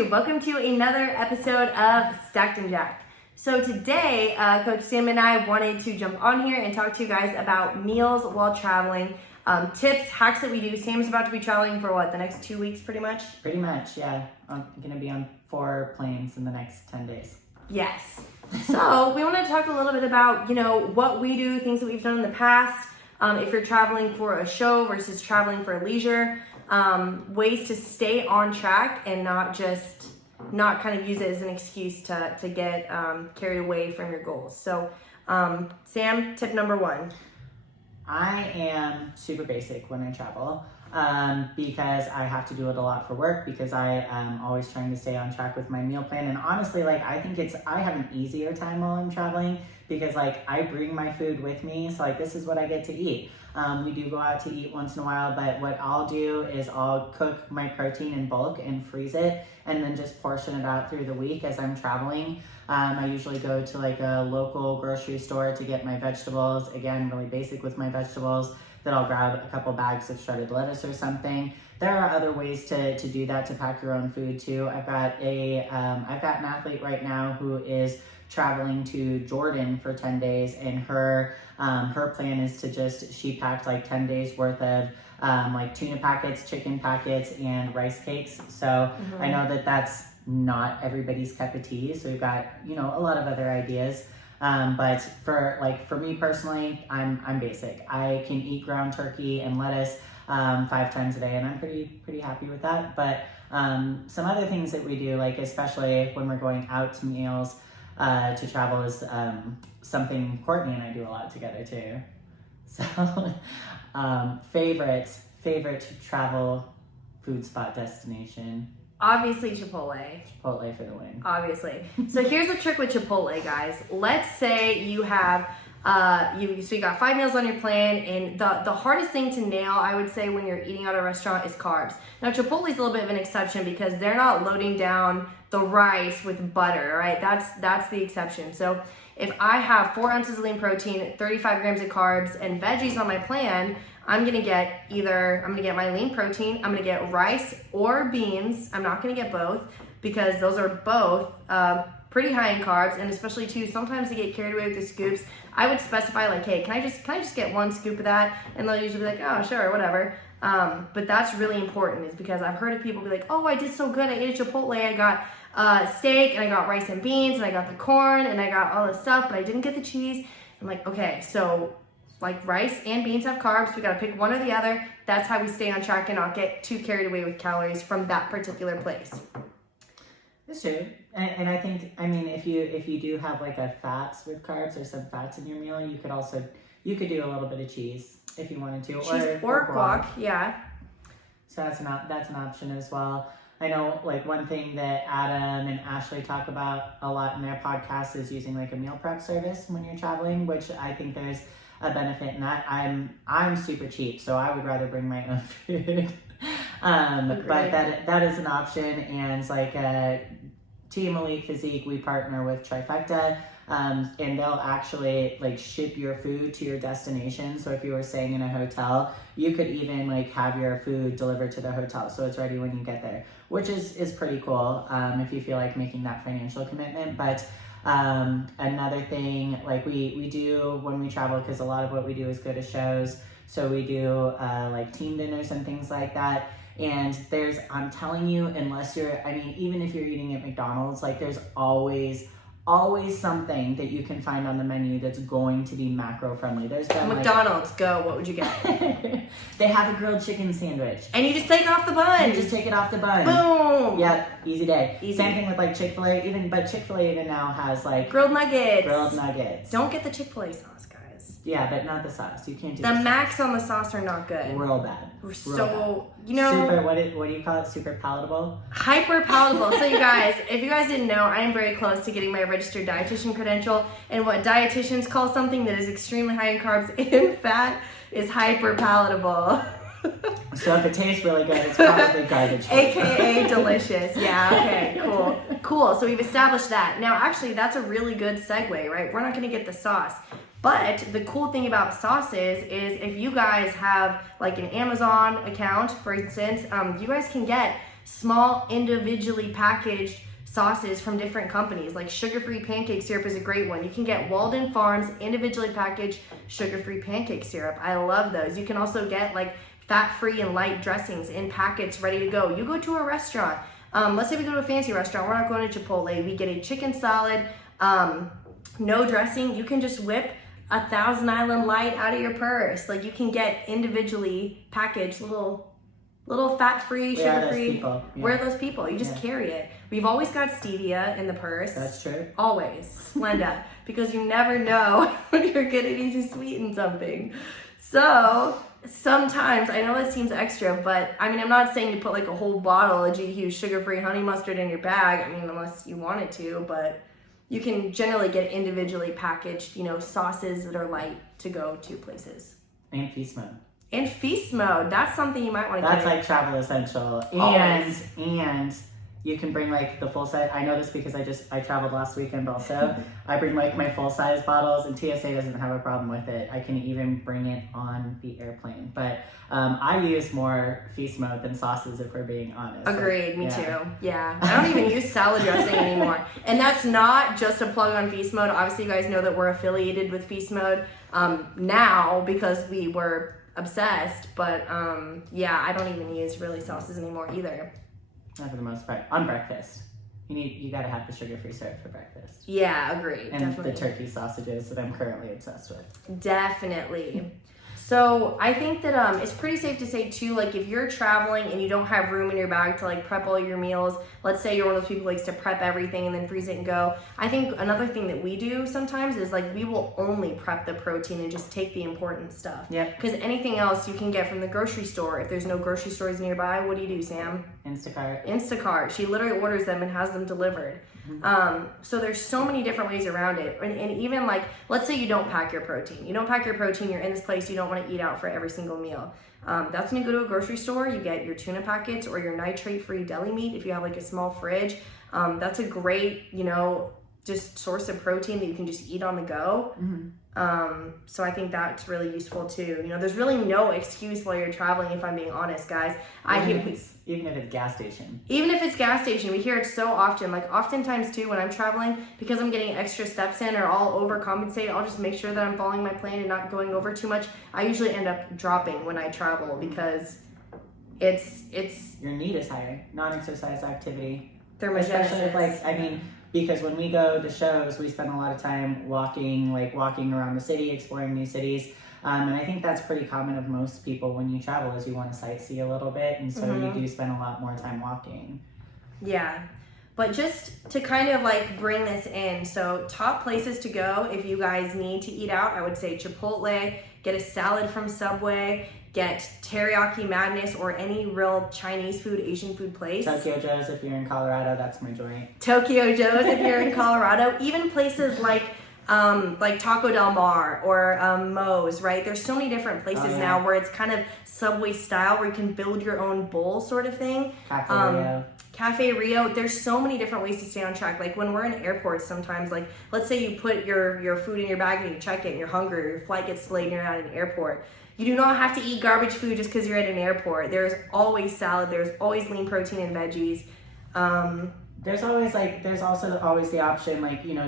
YouTube. Welcome to another episode of Stacked and Jacked. So today, Coach Sam and I wanted to jump on here and talk to you guys about meals while traveling, tips, hacks that we do. Sam's about to be traveling for what, the next 2 weeks pretty much? Pretty much, yeah. I'm going to be on 4 planes in the next 10 days. Yes. So we want to talk a little bit about, what we do, things that we've done in the past, if you're traveling for a show versus traveling for leisure, ways to stay on track and not kind of use it as an excuse to get carried away from your goals. So, Sam, tip number 1. I am super basic when I travel because I have to do it a lot for work because I am always trying to stay on track with my meal plan. And honestly, I think I have an easier time while I'm traveling because I bring my food with me. So this is what I get to eat. We do go out to eat once in a while, but what I'll do is I'll cook my protein in bulk and freeze it and then just portion it out through the week as I'm traveling. I usually go to a local grocery store to get my vegetables. Again, really basic with my vegetables. Then I'll grab a couple bags of shredded lettuce or something. There are other ways to do that, to pack your own food too. I've got an athlete right now who is traveling to Jordan for 10 days, and her plan is to she packed 10 days worth of tuna packets, chicken packets, and rice cakes. So I know that that's not everybody's cup of tea. So we've got a lot of other ideas. But for me personally, I'm basic. I can eat ground turkey and lettuce 5 times a day, and I'm pretty happy with that. But some other things that we do, especially when we're going out to meals to travel, is something Courtney and I do a lot together too. So favorite travel food spot destination. Obviously Chipotle. Chipotle for the win. Obviously. So here's the trick with Chipotle, guys. Let's say you have you got 5 meals on your plan, and the hardest thing to nail, I would say, when you're eating at a restaurant is carbs. Now Chipotle is a little bit of an exception because they're not loading down the rice with butter, right? That's the exception. So if I have 4 ounces of lean protein, 35 grams of carbs, and veggies on my plan, I'm gonna get my lean protein, I'm gonna get rice or beans. I'm not gonna get both because those are both pretty high in carbs, and especially too, sometimes they get carried away with the scoops. I would specify hey, can I just get 1 scoop of that? And they'll usually be like, oh, sure, whatever. But that's really important, is because I've heard of people be like, oh, I did so good. I ate at Chipotle. I got steak, and I got rice and beans, and I got the corn, and I got all this stuff, but I didn't get the cheese. I'm like, okay, so rice and beans have carbs. We got to pick one or the other. That's how we stay on track and not get too carried away with calories from that particular place. That's true. And I think, if you do have a fats with carbs or some fats in your meal, you could do a little bit of cheese if you wanted to. Cheese or guac, yeah. So that's an option as well. I know one thing that Adam and Ashley talk about a lot in their podcast is using a meal prep service when you're traveling, which I think there's a benefit in that. I'm super cheap, so I would rather bring my own food. But that is an option. And Team Elite Physique, we partner with Trifecta, and they'll actually ship your food to your destination. So if you were staying in a hotel, you could even have your food delivered to the hotel, so it's ready when you get there, which is pretty cool if you feel like making that financial commitment. But another thing we do when we travel, because a lot of what we do is go to shows, so we do team dinners and things like that. And I'm telling you, unless even if you're eating at McDonald's, there's always something that you can find on the menu that's going to be macro friendly. There's been McDonald's, go. What would you get? They have a grilled chicken sandwich. And you just take it off the bun. You just take it off the bun. Boom. Yep, easy day. Easy. Same thing with Chick-fil-A, but Chick-fil-A even now has grilled nuggets. Grilled nuggets. Don't get the Chick-fil-A sauce, guys. Yeah, but not the sauce. You can't do the macs on the sauce are not good. Real bad. So super, what do you call it? Super palatable? Hyper palatable. So you guys, if you guys didn't know, I am very close to getting my registered dietitian credential, and what dietitians call something that is extremely high in carbs and fat is hyper palatable. So if it tastes really good, it's probably garbage. AKA delicious. Yeah, okay, cool. So we've established that. Now, actually, that's a really good segue, right? We're not going to get the sauce. But the cool thing about sauces is if you guys have like an Amazon account, for instance, you guys can get small individually packaged sauces from different companies. Like sugar-free pancake syrup is a great one. You can get Walden Farms individually packaged sugar-free pancake syrup. I love those. You can also get like fat-free and light dressings in packets ready to go. You go to a restaurant. Let's say we go to a fancy restaurant. We're not going to Chipotle. We get a chicken salad, no dressing. You can just whip a Thousand Island Light out of your purse. Like you can get individually packaged little fat-free, sugar-free. Yeah. We're those people. You just carry it. We've always got stevia in the purse. That's true. Always. Splenda. Because you never know when you're gonna need to sweeten something. So sometimes, I know that seems extra, but I mean, I'm not saying to put like a whole bottle of GQ sugar-free honey mustard in your bag. I mean, unless you wanted to, but you can generally get individually packaged, sauces that are light to go to places. And feast mode. And feast mode, that's something you might want to get. That's like travel essential. Always. And you can bring like the full size. I know this because I traveled last weekend also. I bring like my full size bottles, and TSA doesn't have a problem with it. I can even bring it on the airplane. But I use more feast mode than sauces, if we're being honest. Agreed, me too. Yeah, I don't even use salad dressing anymore. And that's not just a plug on feast mode. Obviously, you guys know that we're affiliated with feast mode now because we were obsessed. But I don't even use really sauces anymore either. Not for the most part. On breakfast, you gotta have the sugar-free syrup for breakfast. Yeah, agreed. And definitely. the turkey sausages that I'm currently obsessed with. Definitely. So I think that it's pretty safe to say too, like if you're traveling and you don't have room in your bag to like prep all your meals, let's say you're one of those people who likes to prep everything and then freeze it and go. I think another thing that we do sometimes is like we will only prep the protein and just take the important stuff. Yep. Because anything else you can get from the grocery store. If there's no grocery stores nearby, what do, Sam? Instacart. She literally orders them and has them delivered. So there's so many different ways around it. And even like, let's say you don't pack your protein. You don't pack your protein, you're in this place, you don't want to eat out for every single meal. That's when you go to a grocery store, you get your tuna packets or your nitrate-free deli meat if you have like a small fridge. That's a great, just source of protein that you can just eat on the go. So I think that's really useful too. There's really no excuse while you're traveling, if I'm being honest, guys. Even if it's gas station. Even if it's gas station, we hear it so often. Like oftentimes too, when I'm traveling, because I'm getting extra steps in or I'll overcompensate, I'll just make sure that I'm following my plan and not going over too much. I usually end up dropping when I travel because it's your need is higher. Non-exercise activity. Thermogenesis. Especially if because when we go to shows, we spend a lot of time walking around the city, exploring new cities. And I think that's pretty common of most people when you travel is you want to sightsee a little bit. And so you do spend a lot more time walking. Yeah. But just to kind of like bring this in, so top places to go if you guys need to eat out, I would say Chipotle, get a salad from Subway, get Teriyaki Madness or any real Chinese food, Asian food place. Tokyo Joe's if you're in Colorado, that's my joint. Tokyo Joe's if you're in Colorado. Even places like Taco Del Mar or Moe's, right? There's so many different places now where it's kind of Subway style where you can build your own bowl sort of thing. Cafe Rio. There's so many different ways to stay on track. Like when we're in airports sometimes, like let's say you put your food in your bag and you check it and you're hungry or your flight gets delayed and you're not at an airport. You do not have to eat garbage food just because you're at an airport. There's always salad. There's always lean protein and veggies. There's also always the option,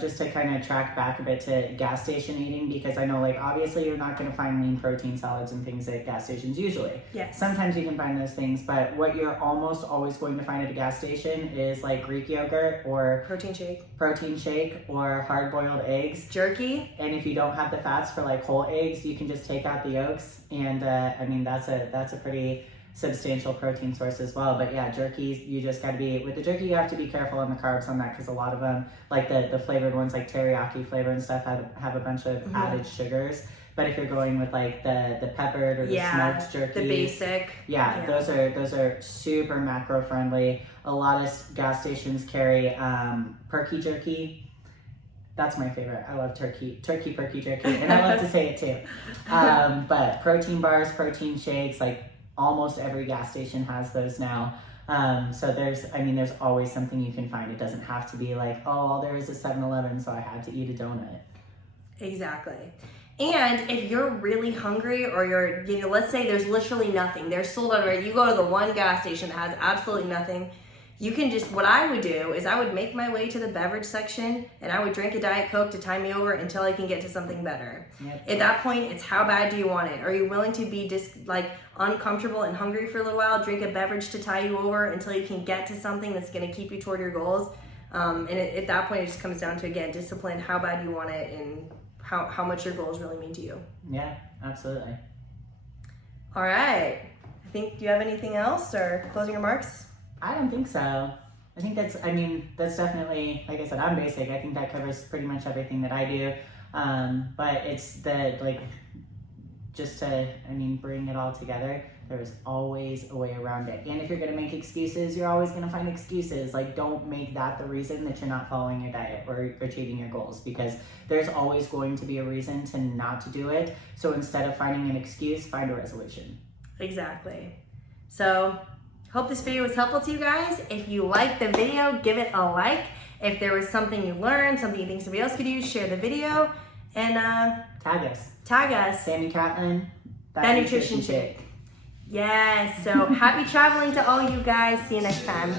just to kind of track back a bit to gas station eating, because I know, obviously you're not going to find lean protein salads and things at gas stations usually. Yes. Sometimes you can find those things, but what you're almost always going to find at a gas station is Greek yogurt or protein shake or hard-boiled eggs. Jerky. And if you don't have the fats for whole eggs, you can just take out the yolks, and that's a pretty substantial protein source as well. But yeah, jerkies, you just got to be, with the jerky, you have to be careful on the carbs on that, because a lot of them, the flavored ones, like teriyaki flavor and stuff, have a bunch of added sugars. But if you're going with the peppered or the smoked jerky, the basic, those are super macro friendly. A lot of gas stations carry perky jerky. That's my favorite. I love turkey perky jerky, and I love to say it too. But protein bars, protein shakes, almost every gas station has those now. So there's always something you can find. It doesn't have to be all there is a 7-Eleven, so I had to eat a donut. Exactly. And if you're really hungry or you're, let's say there's literally nothing, they're sold out already, you go to the one gas station that has absolutely nothing, you can just, what I would do is I would make my way to the beverage section and I would drink a Diet Coke to tie me over until I can get to something better. Yep. At that point, it's how bad do you want it? Are you willing to be just uncomfortable and hungry for a little while, drink a beverage to tie you over until you can get to something that's gonna keep you toward your goals? And at that point, it just comes down to, again, discipline, how bad you want it, and how much your goals really mean to you. Yeah, absolutely. All right. Do you have anything else or closing remarks? I don't think so. I think that's definitely, like I said, I'm basic. I think that covers pretty much everything that I do. But it's just to bring it all together, there's always a way around it. And if you're gonna make excuses, you're always gonna find excuses. Like, don't make that the reason that you're not following your diet or achieving your goals, because there's always going to be a reason to not to do it. So instead of finding an excuse, find a resolution. Exactly. So, hope this video was helpful to you guys. If you liked the video, give it a like. If there was something you learned, something you think somebody else could use, share the video. And Tag us. Sammy Catlin, That Nutrition Chick. Yes, so happy traveling to all you guys. See you next time.